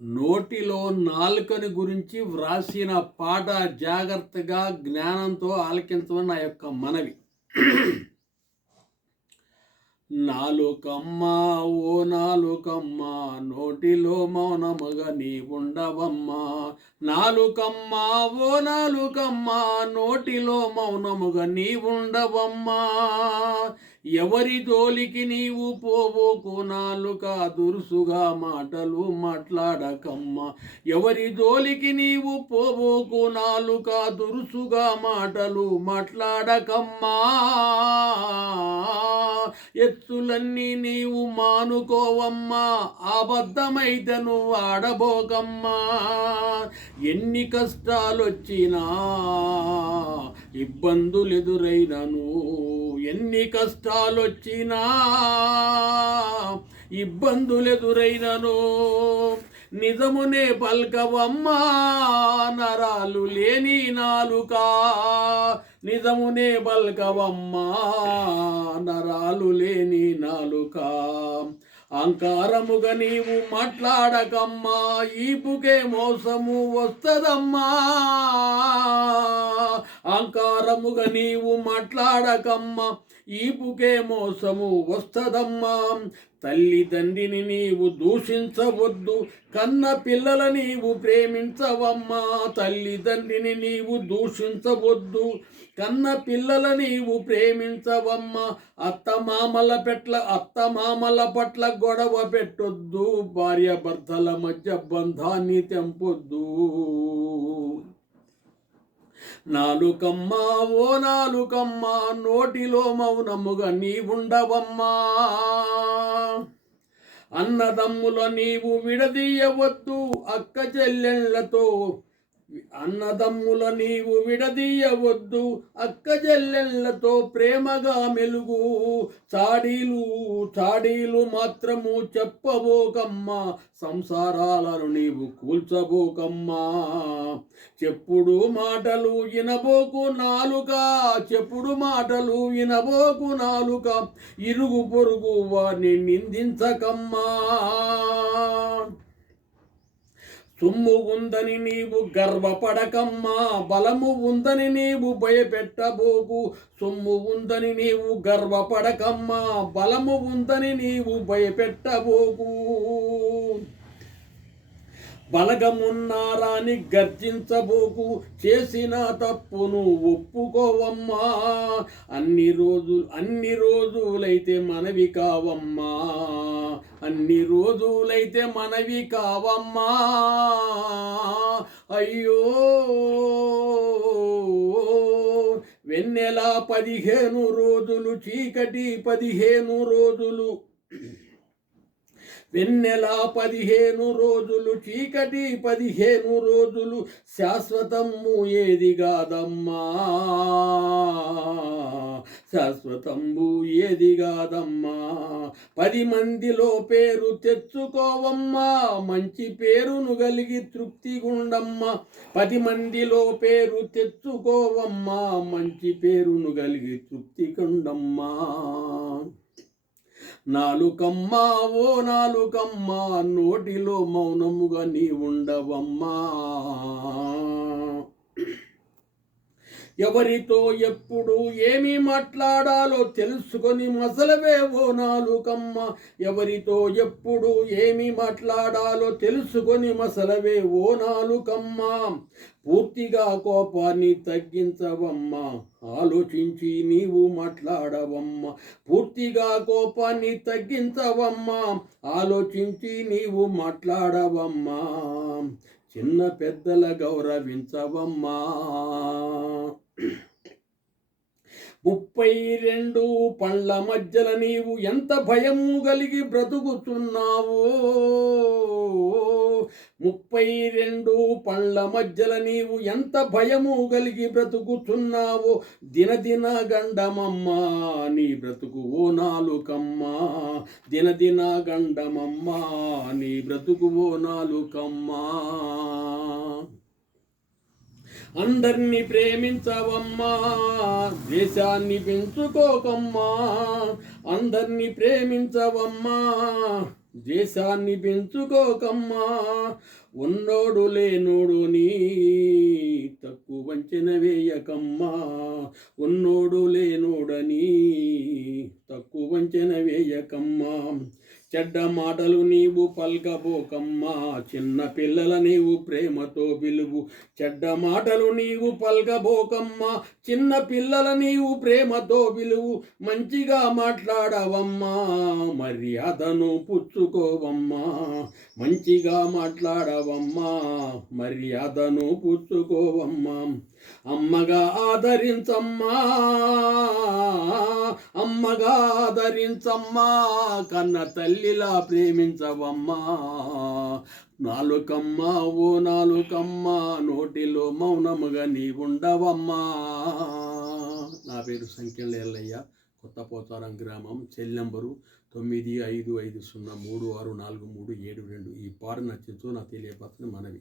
నోటిలో నాలుకని గురించి వ్రాసిన పాట జాగ్రత్తగా జ్ఞానంతో ఆలకించమని నా యొక్క మనవి. నాలుకమ్మ ఓ నాలుకమ్మ నోటిలో మౌనముగా నీ ఉండవమ్మ. నాలుకమ్మ ఓ నాలుకమ్మ నోటిలో మౌనముగా నీ ఉండవమ్మా. ఎవరి జోలికి నీవు పోబోకు నాలుక దురుసుగా మాటలు మాట్లాడకమ్మ. ఎవరి జోలికి నీవు పోబోకు నాలుక దురుసుగా మాటలు మాట్లాడకమ్మా. ఎత్తులన్నీ నీవు మానుకోవమ్మా, అబద్ధమైతే నువ్వు ఆడబోకమ్మా. ఎన్ని కష్టాలొచ్చినా ఇబ్బందులెదురైనను, ఎన్ని కష్టాలొచ్చినా ఇబ్బందులెదురైనను నిజమునే పల్కవమ్మా. నరాలు లేని నాలుక నిజమునే పల్కవమ్మా, నరాలు లేని నాలుక. అహంకారముగా నీవు మాట్లాడకమ్మా, ఈపుకే మోసము వస్తదమ్మా. అహంకారముగా నీవు మాట్లాడకమ్మా, ఈపుకే మోసము వస్తదమ్మా. తల్లిదండ్రిని నీవు దూషించవద్దు, కన్న పిల్లల నీవు ప్రేమించవమ్మా. తల్లిదండ్రిని నీవు దూషించవద్దు, కన్న పిల్లల నీవు ప్రేమించవమ్మా. అత్తమామల పట్ల గొడవ పెట్టొద్దు, భార్య భర్తల మధ్య బంధాన్ని తెంపొద్దు. నాలుకమ్మా ఓ నాలుకమ్మా నోటిలో మౌనముగా నీ ఉండవమ్మా. అన్నదమ్ముల నీవు విడదీయవద్దు, అక్క చెల్లెళ్లతో అన్నదమ్ముల నీవు విడదీయవద్దు, అక్క చెల్లెళ్లతో ప్రేమగా మెలుగు. చాడీలు మాత్రము చెప్పబోకమ్మా, సంసారాలను నీవు కూల్చబోకమ్మా. చెప్పుడు మాటలు వినబోకు నాలుక, చెప్పుడు మాటలు వినబోకు నాలుక. ఇరుగు పొరుగు వారిని నిందించకమ్మా. సొమ్ము ఉందని నీవు గర్వపడకమ్మా, బలము ఉందని నీవు భయపెట్టబోకు. సొమ్ము ఉందని నీవు గర్వపడకమ్మా, బలము ఉందని నీవు భయపెట్టబోకు. బలగమున్నారాని గర్జించబోకు, చేసిన తప్పును ఒప్పుకోవమ్మా. అన్ని రోజులైతే మనవి కావమ్మా, అన్ని రోజులైతే మనవి కావమ్మా. అయ్యో వెన్నెల 15 రోజులు, చీకటి 15 రోజులు. వెన్నెల 15 రోజులు, చీకటి 15 రోజులు. శాశ్వతము ఏది కాదమ్మా, శాశ్వతంబు ఏది కాదమ్మా. 10 మందిలో పేరు తెచ్చుకోవమ్మా, మంచి పేరును కలిగి తృప్తిగుండమ్మా. 10 మందిలో పేరు తెచ్చుకోవమ్మా, మంచి పేరును కలిగి తృప్తిగుండమ్మా. నాలుకమ్మా ఓ నాలుకమ్మా నోటిలో మౌనముగా నీ ఉండవమ్మా. ఎవరితో ఎప్పుడు ఏమి మాట్లాడాలో తెలుసుకొని మసలవే ఓ నాలుకమ్మ. ఎవరితో ఎప్పుడు ఏమి మాట్లాడాలో తెలుసుకొని మసలవే ఓ నాలుకమ్మ. పూర్తిగా కోపాన్ని తగ్గించవమ్మా, ఆలోచించి నీవు మాట్లాడవమ్మా. పూర్తిగా కోపాన్ని తగ్గించవమ్మా, ఆలోచించి నీవు మాట్లాడవమ్మా. చిన్న పెద్దల గౌరవించవమ్మా. 32 పండ్ల మధ్యల నీవు ఎంత భయము కలిగి బ్రతుకుతున్నావో. 32 పండ్ల మధ్యల నీవు ఎంత భయము కలిగి బ్రతుకుతున్నావో. దినదిన గండమమ్మా నీ బ్రతుకు ఓ నాలుకమ్మా. దినదిన గండమమ్మా నీ బ్రతుకు ఓ నాలుకమ్మా. అందరినీ ప్రేమించవమ్మా, దేశాన్ని పెంచుకోకమ్మా. అందరినీ ప్రేమించవమ్మా, దేశాన్ని పెంచుకోకమ్మా, ఉన్నోడు లేనోడు నీ తక్కువ వంచన వేయకమ్మా, ఉన్నోడు లేనోడని తక్కువ వంచన వేయకమ్మా. చెడ్డ మాటలు నీవు పల్కబోకమ్మా, చిన్న పిల్లల నీవు ప్రేమతో పిలువు. చెడ్డ మాటలు నీవు పల్కబోకమ్మా, చిన్న పిల్లల నీవు ప్రేమతో పిలువు. మంచిగా మాట్లాడవమ్మా, మర్యాదను పుచ్చుకోవమ్మా. మంచిగా మాట్లాడవమ్మా, మర్యాదను పుచ్చుకోవమ్మా. అమ్మగా ఆదరించమ్మా, అమ్మగా ఆదరించమ్మా, కన్న తల్లిలా ప్రేమించవమ్మా. నాలుకమ్మా ఓ నాలుకమ్మా, నోటిలో మౌనముగా నీ ఉండవమ్మా. నా పేరు సంఖ్యల ఎల్లయ్య, కొత్త పోతారం గ్రామం. Cell number 9550364372. ఈ పాట నచ్చించో నా తెలియపరచని మనవి.